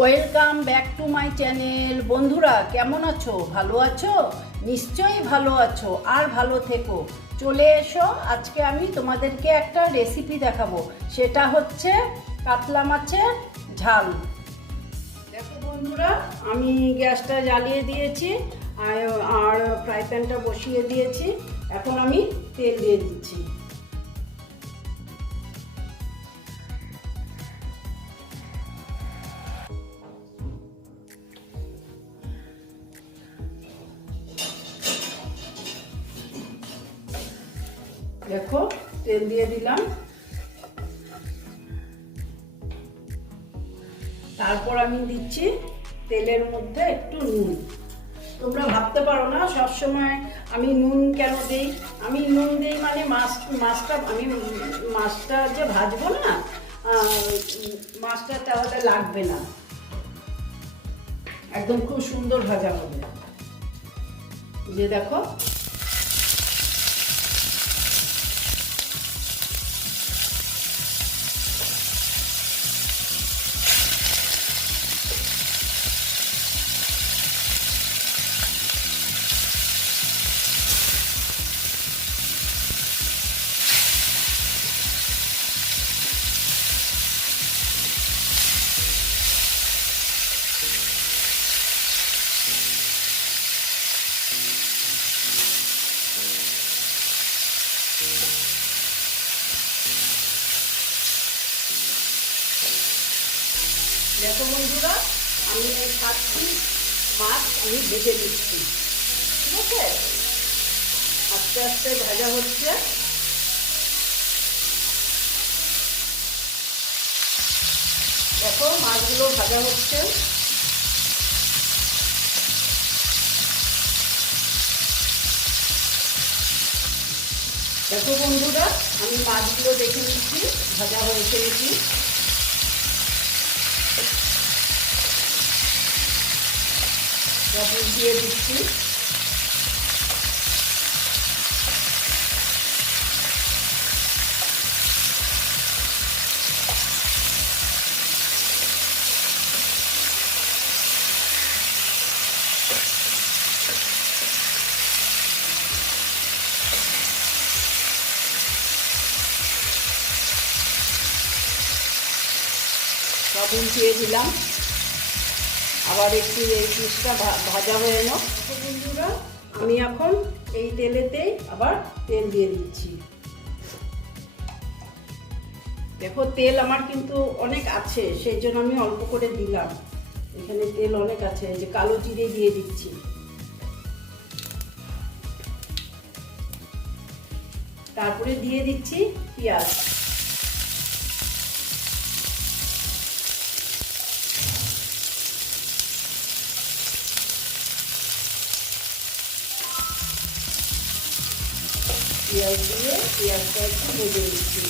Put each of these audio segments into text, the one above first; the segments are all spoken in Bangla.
Welcome back to my channel বন্ধুরা, কেমন আছো? ভালো আছো? নিশ্চয়ই ভালো আছো। আর ভালো থেকো। চলে এসো। আজকে আমি তোমাদেরকে একটা রেসিপি দেখাবো। সেটা হচ্ছে কাতলা মাছের ঝাল। দেখো বন্ধুরা, আমি গ্যাসটা জ্বালিয়ে দিয়েছি। আর- ফ্রাই প্যানটা বসিয়ে দিয়েছি। এখন আমি তেল দিয়ে দিচ্ছি। দেখো, তেল দিয়ে দিলাম। তারপর আমি দিচ্ছি তেলের মধ্যে একটু নুন। তোমরা ভাবতে পারো না, সবসময় আমি নুন কেন দিই? আমি নুন দিই মানে মাছ, মাছটা, আমি মাছটা যে ভাজবো না মাছটা তাহলে লাগবে না। একদম খুব সুন্দর ভাজা হবে। যে দেখো দেখো বন্ধুরা, আমি এই মাছ আমি ভেজে দিচ্ছি, ঠিক আছে? আস্তে আস্তে ভাজা হচ্ছে। দেখো, মাছগুলো ভাজা হচ্ছে। দেখো বন্ধুরা, আমি মাছগুলো দেখে নিচ্ছি, ভাজা হয়েছে নাকি লবণ দিয়ে দিচ্ছি। লবণ দিয়ে দিলাম। আবার একটু এই পিসটা ভাজা হয়ে এলো। বন্ধুরা, আমি এখন এই তেলেতেই আবার তেল দিয়ে দিচ্ছি। দেখো, তেল আমার কিন্তু অনেক আছে, সেই জন্য আমি অল্প করে দিলাম। এখানে তেল অনেক আছে যে কালো জিরে দিয়ে দিচ্ছি। তারপরে দিয়ে দিচ্ছি পেঁয়াজ। পেঁয়াজ দিয়ে পেঁয়াজটা একটু ভেজে দিচ্ছি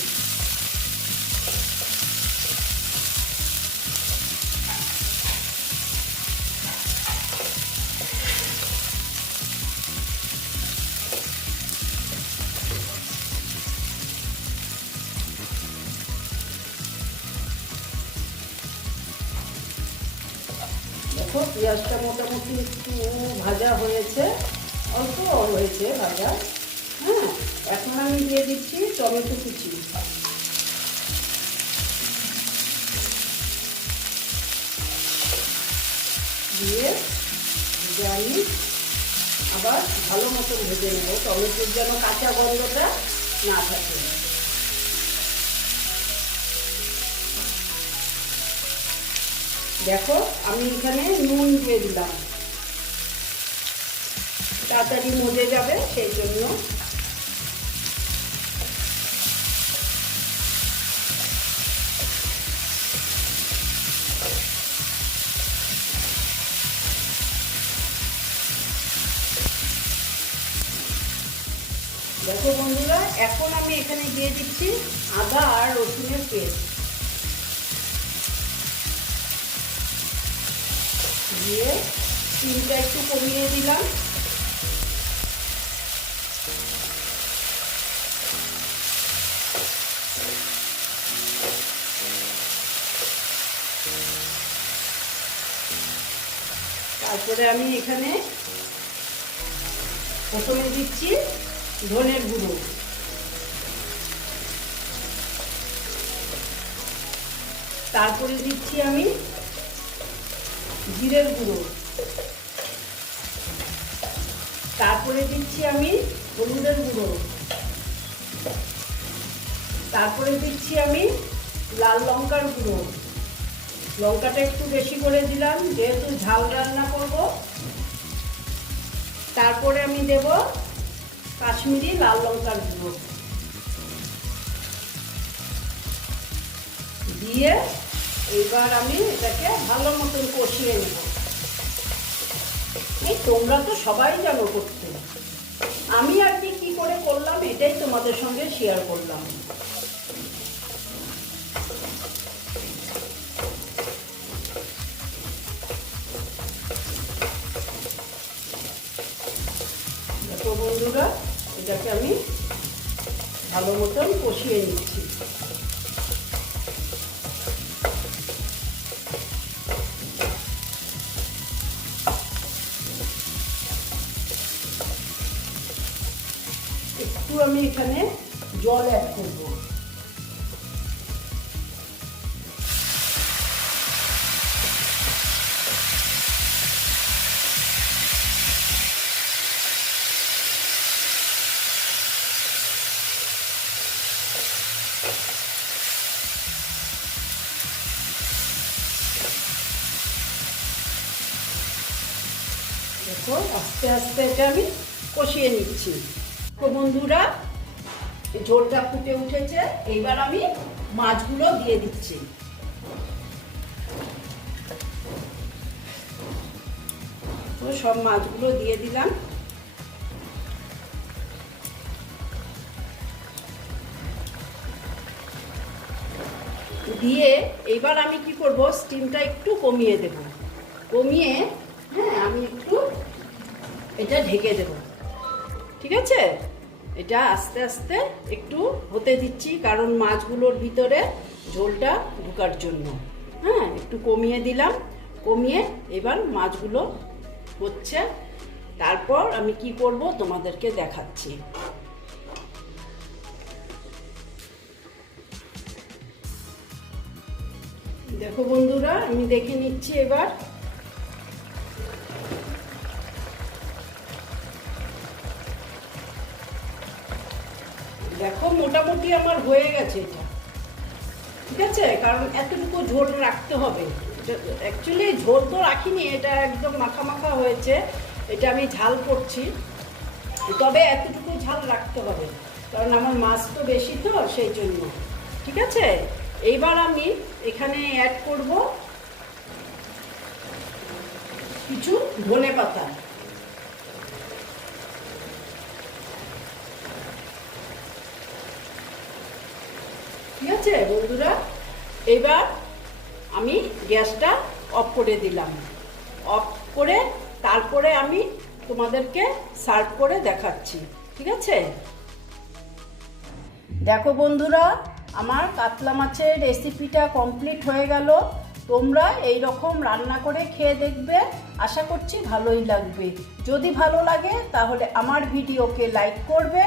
দেখো, পেঁয়াজটা মোটামুটি একটু ভাজা হয়েছে, অল্প হয়েছে ভাজা। এখন আমি দিয়ে দিচ্ছি টমেটো কুচি। দিয়ে আমি আবার ভালো মতো ভেজে নেব। টমেটোর যেন কাঁচা গন্ধটা না থাকে। দেখো, আমি এখানে নুন দিয়ে দিলাম। তাড়াতাড়ি মজে যাবে, সেই জন্য দেখো বন্ধুরা, এখন আমি এখানে দিয়ে দিচ্ছি আদা আর রসুনের পেস্ট। দিয়ে চিনটা একটু কমিয়ে দিলাম। তারপরে আমি এখানে প্রথমে দিচ্ছি। ধনের গুঁড়ো তারপরে দিচ্ছি আমি জিরের গুঁড়ো। তারপরে দিচ্ছি আমি হলুদের গুঁড়ো। তারপরে দিচ্ছি আমি লাল লঙ্কার গুঁড়ো। লঙ্কাটা একটু বেশি করে দিলাম, যেহেতু ঝাল রান্না করব। তারপরে আমি দেব কাশ্মীরি লাল লঙ্কার গুঁড়ো। দিয়ে এবার আমি এটাকে ভালো মতন কষিয়ে নেব। এই তোমরা তো সবাই জানো করতে। আমি আর কি কী করে করলাম, এটাই তোমাদের সঙ্গে শেয়ার করলাম। বন্ধুরা এটাকে আমি ভালো মতন কষিয়ে নিচ্ছি। একটু আমি এখানে জল অ্যাড করব। দেখো, আস্তে আস্তে এটা আমি কষিয়ে নিচ্ছি। তো বন্ধুরা ঝোলটা ফুটে উঠেছে, এইবার আমি মাছগুলো দিয়ে দিচ্ছি। তো সব মাছগুলো দিয়ে দিলাম। দিয়ে এবার আমি কি করব স্টিমটা একটু কমিয়ে দেব। কমিয়ে হ্যাঁ আমি একটু এটা ঢেকে দেব। ঠিক আছে? এটা আস্তে আস্তে একটু হতে দিচ্ছি, কারণ মাছগুলোর ভিতরে ঝোলটা ঢুকার জন্য। হ্যাঁ একটু কমিয়ে দিলাম। কমিয়ে এবার মাছগুলো হচ্ছে। তারপর আমি কি করব তোমাদেরকে দেখাচ্ছি। দেখো বন্ধুরা, আমি দেখে নিচ্ছি এবার দেখো, মোটামুটি আমার হয়ে গেছে এটা। ঠিক আছে? কারণ এতটুকু ঝোল রাখতে হবে। অ্যাকচুয়ালি ঝোল তো রাখিনি, এটা একদম মাখা মাখা হয়েছে। এটা আমি ঝাল করছি। তবে এতটুকু ঝাল রাখতে হবে। কারণ আমার মাছ তো বেশি তো, সেই জন্য। ঠিক আছে? এইবার আমি এখানে অ্যাড করব কিছু ধনে পাতা আছে, বন্ধুরা? এবার আমি গ্যাসটা অফ করে দিলাম। অফ করে তারপরে আমি তোমাদেরকে সার্ভ করে দেখাচ্ছি, ঠিক আছে? দেখো বন্ধুরা, আমার কাতলা মাছের রেসিপিটা কমপ্লিট হয়ে গেল। তোমরা এই রকম রান্না করে খেয়ে দেখবে। আশা করছি ভালোই লাগবে। যদি ভালো লাগে, তাহলে আমার ভিডিওকে লাইক করবে।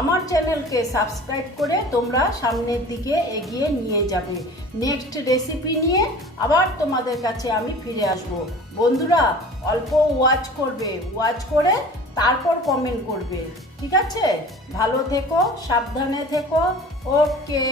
আমার চ্যানেলকে সাবস্ক্রাইব করে তোমরা সামনের দিকে এগিয়ে নিয়ে যাবে। নেক্সট রেসিপি নিয়ে আবার তোমাদের কাছে আমি ফিরে আসব। বন্ধুরা, অল্প ওয়াচ করবে। ওয়াচ করে তারপর কমেন্ট করবে। ঠিক আছে? ভালো থেকো, সাবধানে থেকো। ওকে